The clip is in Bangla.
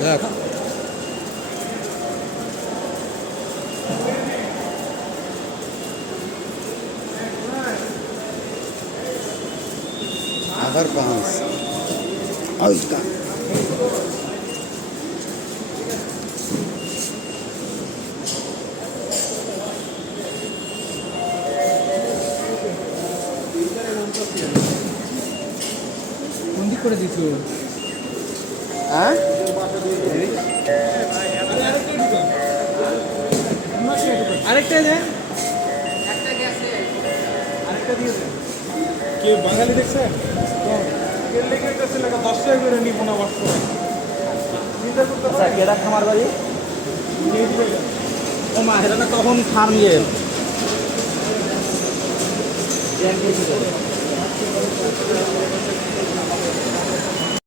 দেখ আধার পাঁচ আজকা করে দিছো হ্যাঁ আরেকটা দেন আরেকটা দিয়ে দেন কে বাঙালি দেখছে দশ টাকা করে নিব না চিন্তা আচ্ছা কেডা খামার বাড়ি? ও মা হেরা তখন ফার্ম ইয়ে